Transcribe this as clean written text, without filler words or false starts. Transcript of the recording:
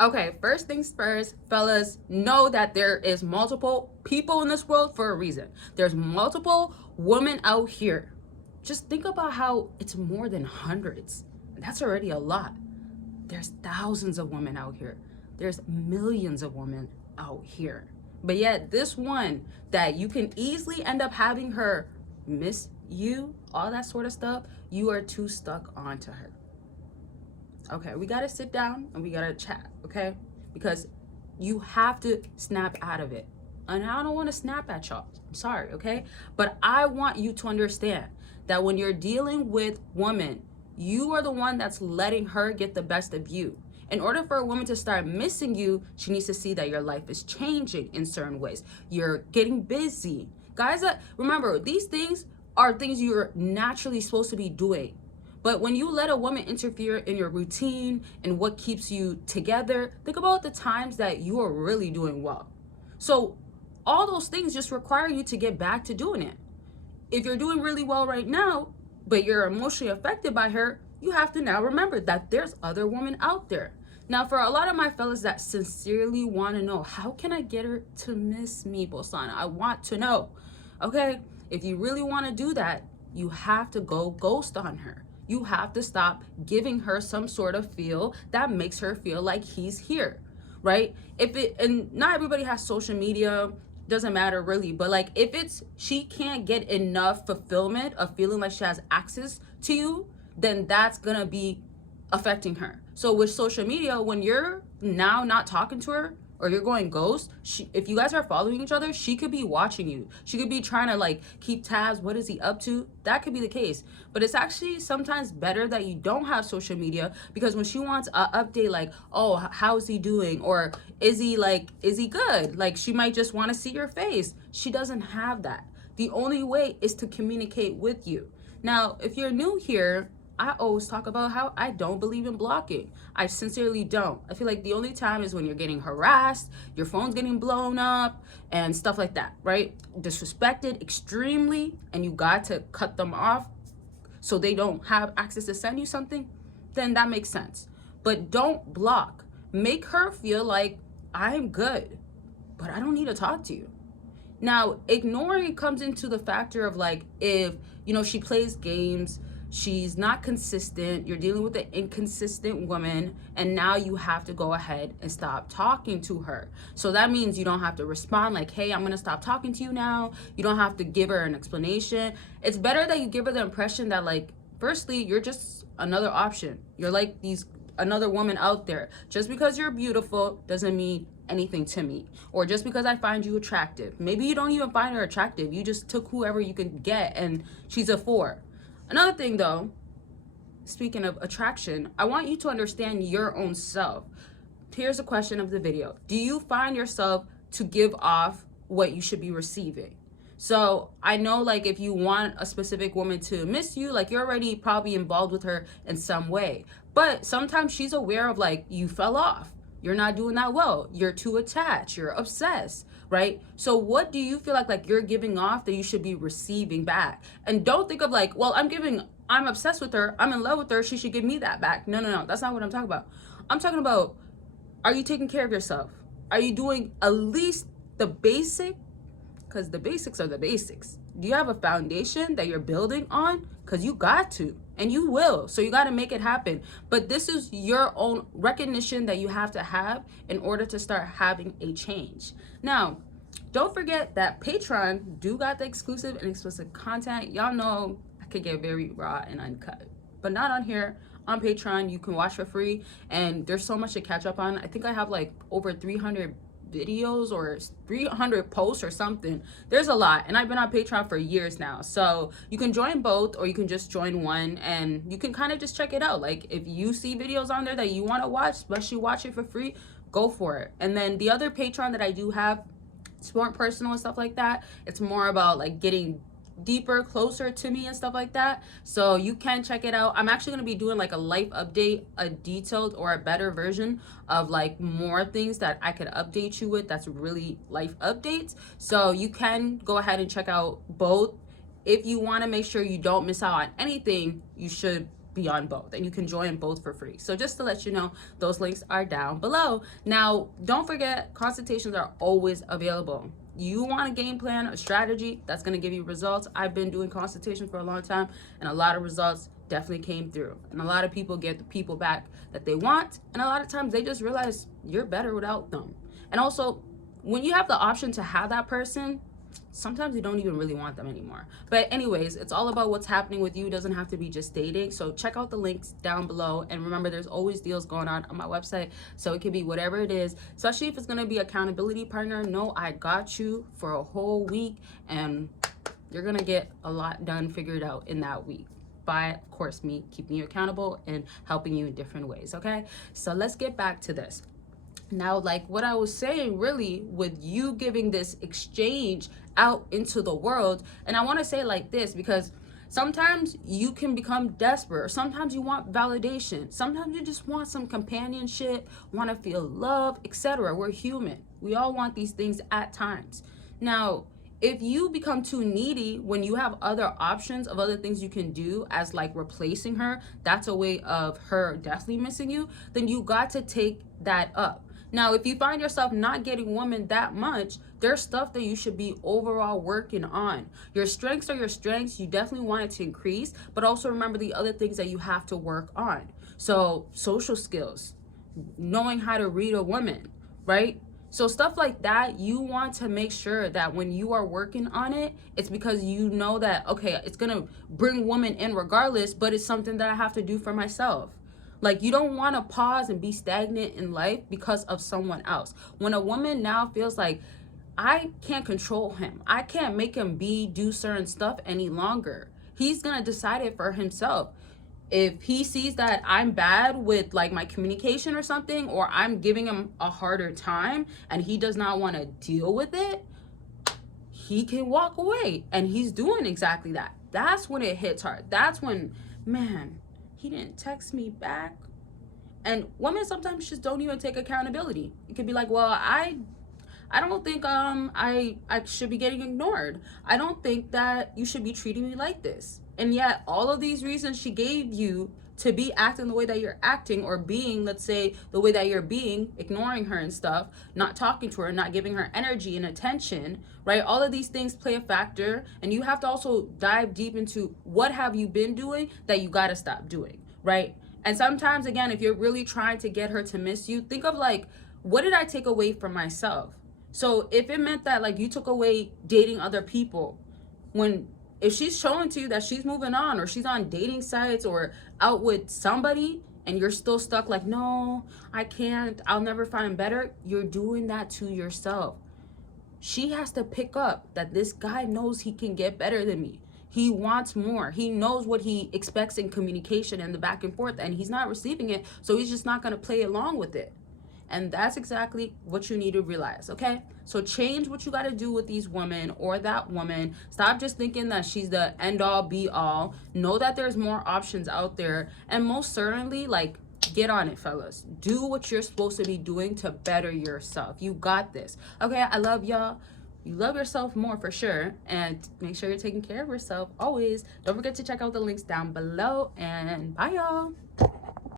Okay, first things first, fellas, know that there is multiple people in this world for a reason. There's multiple women out here. Just think about how it's more than hundreds. That's already a lot. There's thousands of women out here. There's millions of women out here. But yet, this one that you can easily end up having her miss you, all that sort of stuff, you are too stuck onto her. Okay, we gotta sit down and we gotta chat, okay? Because you have to snap out of it. And I don't wanna snap at y'all. I'm sorry, okay? But I want you to understand that when you're dealing with women, you are the one that's letting her get the best of you. In order for a woman to start missing you, she needs to see that your life is changing in certain ways. You're getting busy. Guys, remember, these things are things you're naturally supposed to be doing. But when you let a woman interfere in your routine and what keeps you together, think about the times that you are really doing well. So all those things just require you to get back to doing it. If you're doing really well right now, but you're emotionally affected by her, you have to now remember that there's other women out there. Now, for a lot of my fellas that sincerely want to know, how can I get her to miss me, Bosan? I want to know. Okay, if you really want to do that, you have to go ghost on her. You have to stop giving her some sort of feel that makes her feel like he's here, right? And not everybody has social media, doesn't matter really, but like if it's she can't get enough fulfillment of feeling like she has access to you, then that's gonna be affecting her. So with social media, when you're now not talking to her or you're going ghost, if you guys are following each other, she could be watching you. She could be trying to like keep tabs. What is he up to? That could be the case. But it's actually sometimes better that you don't have social media, because when she wants an update like, oh, how's he doing? Or is he good? Like she might just want to see your face. She doesn't have that. The only way is to communicate with you. Now, if you're new here, I always talk about how I don't believe in blocking. I sincerely don't. I feel like the only time is when you're getting harassed, your phone's getting blown up, and stuff like that, right? Disrespected extremely, and you got to cut them off so they don't have access to send you something, then that makes sense. But don't block. Make her feel like I'm good, but I don't need to talk to you. Now, ignoring comes into the factor of like, if, she plays games, she's not consistent, you're dealing with an inconsistent woman, and now you have to go ahead and stop talking to her. So that means you don't have to respond like, hey, I'm gonna stop talking to you now. You don't have to give her an explanation. It's better that you give her the impression that like, firstly, you're just another option. You're like another woman out there. Just because you're beautiful doesn't mean anything to me. Or just because I find you attractive. Maybe you don't even find her attractive. You just took whoever you can get and she's a 4. Another thing though, speaking of attraction, I want you to understand your own self. Here's a question of the video. Do you find yourself to give off what you should be receiving? So I know like if you want a specific woman to miss you, like you're already probably involved with her in some way. But sometimes she's aware of like you fell off. You're not doing that well. You're too attached. You're obsessed, right? So what do you feel like you're giving off that you should be receiving back? And don't think of like, well, I'm obsessed with her. I'm in love with her. She should give me that back. No. That's not what I'm talking about. I'm talking about, are you taking care of yourself? Are you doing at least the basic? Because the basics are the basics. Do you have a foundation that you're building on? Because you got to, and you will. So you got to make it happen. But this is your own recognition that you have to have in order to start having a change. Now, don't forget that Patreon do got the exclusive and explicit content. Y'all know I could get very raw and uncut, but not on here. On Patreon, you can watch for free, and there's so much to catch up on. I think I have like over 300 videos or 300 posts or something. There's a lot, and I've been on Patreon for years now, so you can join both or you can just join one, and you can kind of just check it out. Like if you see videos on there that you want to watch, especially watch it for free, go for it. And then the other Patreon that I do have, it's more personal and stuff like that. It's more about like getting deeper, closer to me and stuff like that, so you can check it out. I'm actually going to be doing like a life update, a detailed or a better version of like more things that I could update you with, that's really life updates. So you can go ahead and check out both. If you want to make sure you don't miss out on anything, you should be on both, and you can join both for free. So just to let you know, those links are down below. Now, don't forget, consultations are always available. You want a game plan, a strategy that's going to give you results. I've been doing consultations for a long time, and a lot of results definitely came through. And a lot of people get the people back that they want, and a lot of times they just realize you're better without them. And also, when you have the option to have that person, sometimes you don't even really want them anymore. But anyways, it's all about what's happening with you. It doesn't have to be just dating. So check out the links down below, and remember, there's always deals going on my website, so it can be whatever it is, especially if it's going to be accountability partner. No, I got you for a whole week, and you're going to get a lot done, figured out in that week by, of course, me keeping you accountable and helping you in different ways. Okay, so let's get back to this. Now, like what I was saying, really, with you giving this exchange out into the world, and I want to say it like this because sometimes you can become desperate, or sometimes you want validation, sometimes you just want some companionship, want to feel love, etc. We're human. We all want these things at times. Now, if you become too needy when you have other options of other things you can do, as like replacing her, that's a way of her definitely missing you, then you got to take that up. Now, if you find yourself not getting women that much, there's stuff that you should be overall working on. Your strengths are your strengths. You definitely want it to increase, but also remember the other things that you have to work on. So social skills, knowing how to read a woman, right? So stuff like that, you want to make sure that when you are working on it, it's because you know that, okay, it's going to bring women in regardless, but it's something that I have to do for myself. Like, you don't want to pause and be stagnant in life because of someone else. When a woman now feels like, I can't control him, I can't make him do certain stuff any longer, he's going to decide it for himself. If he sees that I'm bad with like my communication or something, or I'm giving him a harder time and he does not want to deal with it, he can walk away. And he's doing exactly that. That's when it hits hard. That's when, man, he didn't text me back. And women sometimes just don't even take accountability. It could be like, well, I don't think I should be getting ignored. I don't think that you should be treating me like this. And yet all of these reasons she gave you to be acting the way that you're acting, or being, let's say, the way that you're being, ignoring her and stuff, not talking to her, not giving her energy and attention, right? All of these things play a factor, and you have to also dive deep into what have you been doing that you got to stop doing, right? And sometimes, again, if you're really trying to get her to miss you, think of like, what did I take away from myself? So if it meant that like you took away dating other people, if she's showing to you that she's moving on, or she's on dating sites or out with somebody, and you're still stuck like, no, I can't, I'll never find better, you're doing that to yourself. She has to pick up that this guy knows he can get better than me. He wants more. He knows what he expects in communication and the back and forth, and he's not receiving it, so he's just not going to play along with it. And that's exactly what you need to realize, okay? So change what you got to do with these women or that woman. Stop just thinking that she's the end all be all. Know that there's more options out there. And most certainly, like, get on it, fellas. Do what you're supposed to be doing to better yourself. You got this. Okay, I love y'all. You love yourself more for sure. And make sure you're taking care of yourself always. Don't forget to check out the links down below. And bye, y'all.